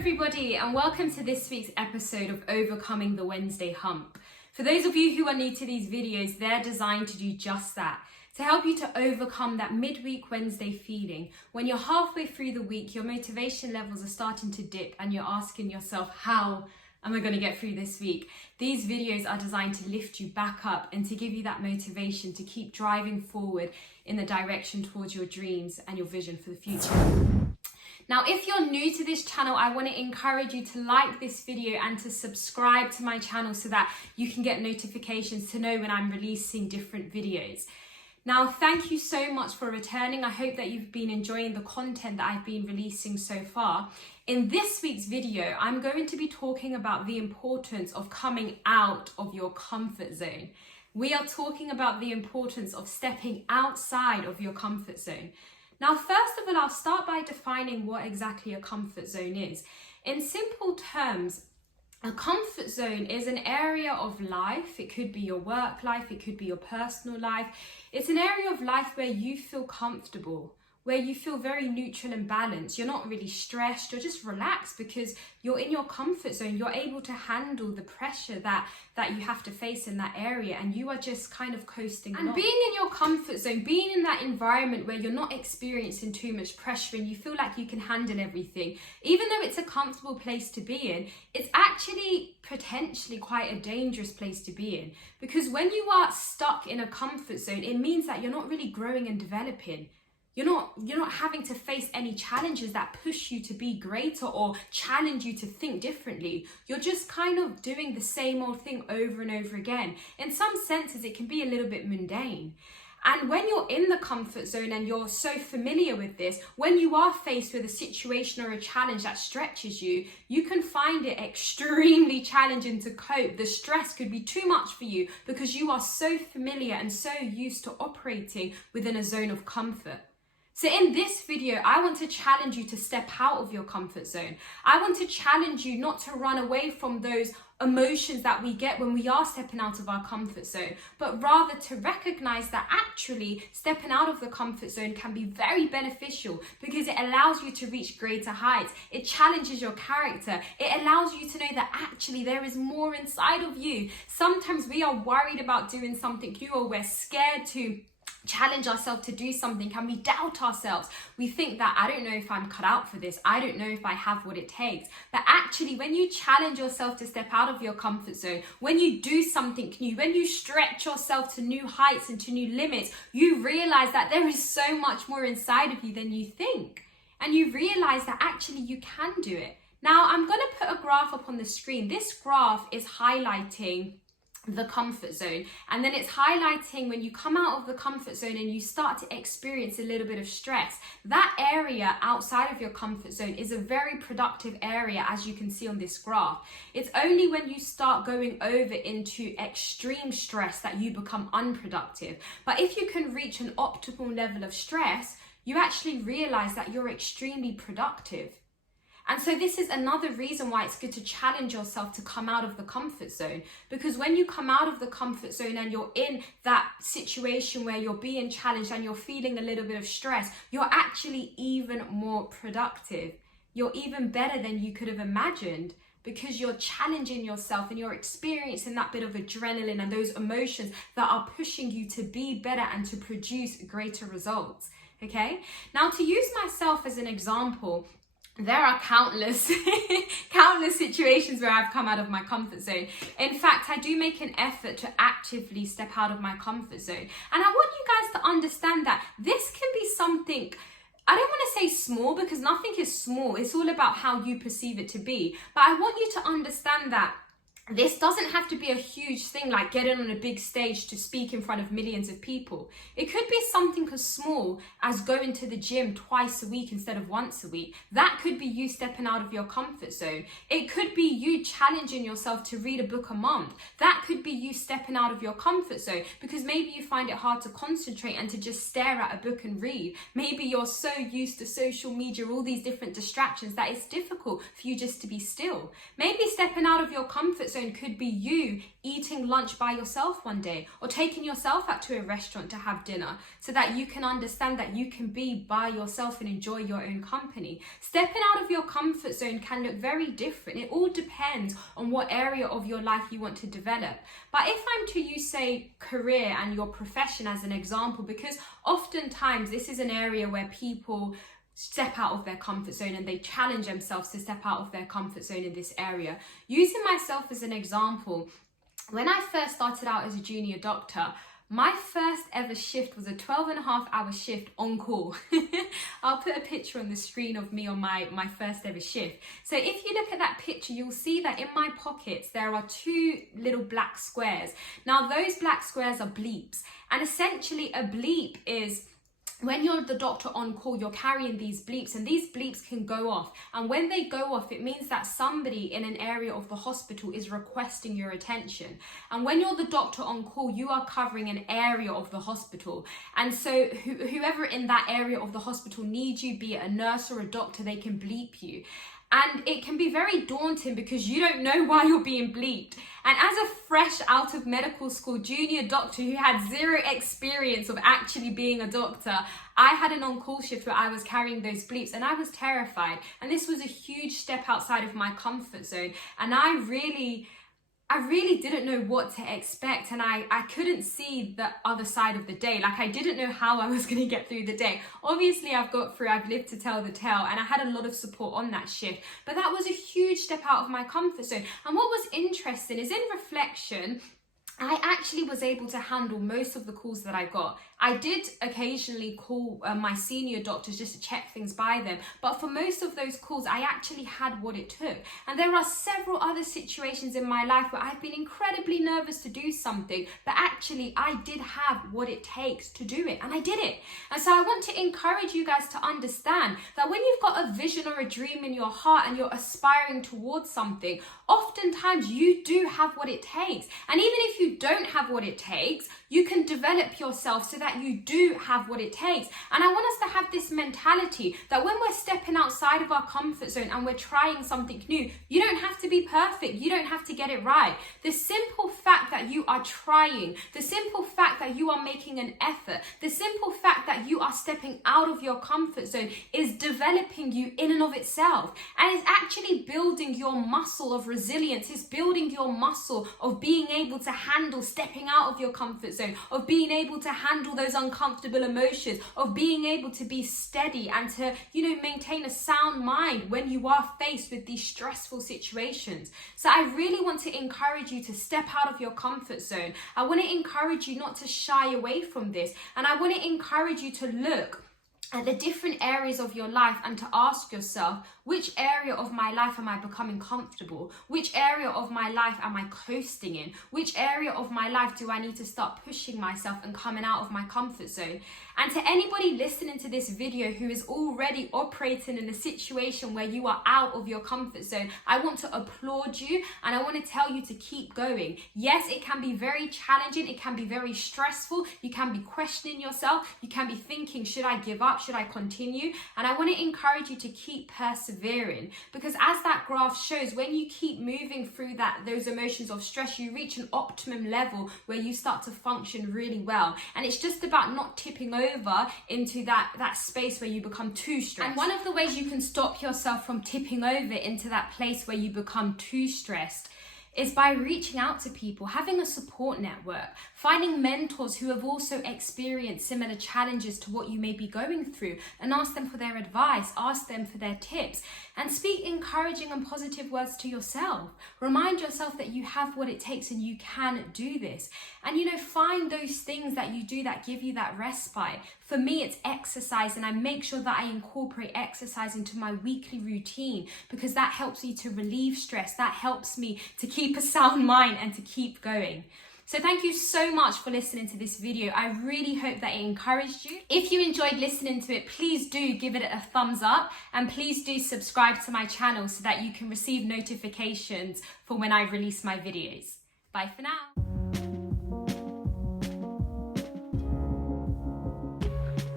everybody, and welcome to this week's episode of Overcoming the Wednesday Hump. For those of you who are new to these videos, they're designed to do just that, to help you to overcome that midweek Wednesday feeling when you're halfway through the week, your motivation levels are starting to dip and you're asking yourself, how am I going to get through this week? These videos are designed to lift you back up and to give you that motivation to keep driving forward in the direction towards your dreams and your vision for the future. Now, if you're new to this channel, I want to encourage you to like this video and to subscribe to my channel so that you can get notifications to know when I'm releasing different videos. Now, thank you so much for returning. I hope that you've been enjoying the content that I've been releasing so far. In this week's video, I'm going to be talking about the importance of coming out of your comfort zone. We are talking about the importance of stepping outside of your comfort zone. Now, first of all, I'll start by defining what exactly a comfort zone is. In simple terms, a comfort zone is an area of life. It could be your work life, it could be your personal life. It's an area of life where you feel comfortable, where you feel very neutral and balanced. You're not really stressed, you're just relaxed because you're in your comfort zone. You're able to handle the pressure that you have to face in that area, and you are just kind of coasting along. And being in your comfort zone, being in that environment where you're not experiencing too much pressure and you feel like you can handle everything, even though it's a comfortable place to be in, it's actually potentially quite a dangerous place to be in, because when you are stuck in a comfort zone, it means that you're not really growing and developing. You're not having to face any challenges that push you to be greater or challenge you to think differently. You're just kind of doing the same old thing over and over again. In some senses, it can be a little bit mundane. And when you're in the comfort zone and you're so familiar with this, when you are faced with a situation or a challenge that stretches you, you can find it extremely challenging to cope. The stress could be too much for you because you are so familiar and so used to operating within a zone of comfort. So in this video, I want to challenge you to step out of your comfort zone. I want to challenge you not to run away from those emotions that we get when we are stepping out of our comfort zone, but rather to recognize that actually stepping out of the comfort zone can be very beneficial because it allows you to reach greater heights. It challenges your character. It allows you to know that actually there is more inside of you. Sometimes we are worried about doing something new, or we're scared to challenge ourselves to do something, and we doubt ourselves. We think that I don't know if I'm cut out for this. I don't know if I have what it takes. But actually, when you challenge yourself to step out of your comfort zone, when you do something new, when you stretch yourself to new heights and to new limits, you realize that there is so much more inside of you than you think. And you realize that actually you can do it. Now, I'm going to put a graph up on the screen. This graph is highlighting the comfort zone, and then it's highlighting when you come out of the comfort zone and you start to experience a little bit of stress. That area outside of your comfort zone is a very productive area, as you can see on this graph. It's only when you start going over into extreme stress that you become unproductive. But if you can reach an optimal level of stress, you actually realize that you're extremely productive. And so this is another reason why it's good to challenge yourself to come out of the comfort zone. Because when you come out of the comfort zone and you're in that situation where you're being challenged and you're feeling a little bit of stress, you're actually even more productive. You're even better than you could have imagined, because you're challenging yourself and you're experiencing that bit of adrenaline and those emotions that are pushing you to be better and to produce greater results. Okay? Now, to use myself as an example, there are countless situations where I've come out of my comfort zone. In fact, I do make an effort to actively step out of my comfort zone. And I want you guys to understand that this can be something, I don't want to say small, because nothing is small. It's all about how you perceive it to be. But I want you to understand that this doesn't have to be a huge thing like getting on a big stage to speak in front of millions of people. It could be something as small as going to the gym twice a week instead of once a week. That could be you stepping out of your comfort zone. It could be you challenging yourself to read a book a month. That could be you stepping out of your comfort zone because maybe you find it hard to concentrate and to just stare at a book and read. Maybe you're so used to social media, all these different distractions, that it's difficult for you just to be still. Maybe stepping out of your comfort comfort zone could be you eating lunch by yourself one day, or taking yourself out to a restaurant to have dinner, so that you can understand that you can be by yourself and enjoy your own company. Stepping out of your comfort zone can look very different. It all depends on what area of your life you want to develop. But if I'm to use, say, career and your profession as an example, because oftentimes this is an area where people step out of their comfort zone and they challenge themselves to step out of their comfort zone in this area. Using myself as an example, when I first started out as a junior doctor, my first ever shift was a 12.5-hour shift on call. I'll put a picture on the screen of me on my first ever shift. So if you look at that picture, you'll see that in my pockets, there are 2 little black squares. Now those black squares are bleeps. And essentially a bleep is, when you're the doctor on call, you're carrying these bleeps, and these bleeps can go off. And when they go off, it means that somebody in an area of the hospital is requesting your attention. And when you're the doctor on call, you are covering an area of the hospital. And so whoever in that area of the hospital needs you, be it a nurse or a doctor, they can bleep you. And it can be very daunting because you don't know why you're being bleeped. And as a fresh out of medical school junior doctor who had 0 experience of actually being a doctor, I had an on-call shift where I was carrying those bleeps and I was terrified. And this was a huge step outside of my comfort zone. And I really didn't know what to expect, and I couldn't see the other side of the day. Like, I didn't know how I was going to get through the day. Obviously, I've lived to tell the tale, and I had a lot of support on that shift, but that was a huge step out of my comfort zone. And what was interesting is, in reflection, I actually was able to handle most of the calls that I got. I did occasionally call my senior doctors just to check things by them, but for most of those calls, I actually had what it took. And there are several other situations in my life where I've been incredibly nervous to do something, but actually I did have what it takes to do it, and I did it. And so I want to encourage you guys to understand that when you've got a vision or a dream in your heart and you're aspiring towards something, oftentimes you do have what it takes. And even if you don't have what it takes, you can develop yourself so that you do have what it takes. And I want us to have this mentality that when we're stepping outside of our comfort zone and we're trying something new, you don't have to be perfect. You don't have to get it right. The simple fact that you are trying, the simple fact that you are making an effort, the simple fact that you are stepping out of your comfort zone is developing you in and of itself. And it's actually building your muscle of resilience. It's building your muscle of being able to handle stepping out of your comfort zone, of being able to handle those uncomfortable emotions, of being able to be steady and to, maintain a sound mind when you are faced with these stressful situations. So I really want to encourage you to step out of your comfort zone. I want to encourage you not to shy away from this. And I want to encourage you to look at the different areas of your life and to ask yourself, which area of my life am I becoming comfortable? Which area of my life am I coasting in? Which area of my life do I need to start pushing myself and coming out of my comfort zone? And to anybody listening to this video who is already operating in a situation where you are out of your comfort zone, I want to applaud you and I want to tell you to keep going. Yes, it can be very challenging. It can be very stressful. You can be questioning yourself. You can be thinking, should I give up? Should I continue? And I want to encourage you to keep persevering, because as that graph shows, when you keep moving through those emotions of stress, you reach an optimum level where you start to function really well. And it's just about not tipping over into that space where you become too stressed. And one of the ways you can stop yourself from tipping over into that place where you become too stressed is by reaching out to people, having a support network, finding mentors who have also experienced similar challenges to what you may be going through, and ask them for their advice, ask them for their tips, and speak encouraging and positive words to yourself. Remind yourself that you have what it takes and you can do this. And find those things that you do that give you that respite. For me, it's exercise, and I make sure that I incorporate exercise into my weekly routine, because that helps me to relieve stress. That helps me to keep a sound mind and to keep going. So thank you so much for listening to this video. I really hope that it encouraged you. If you enjoyed listening to it, please do give it a thumbs up, and please do subscribe to my channel so that you can receive notifications for when I release my videos. Bye for now.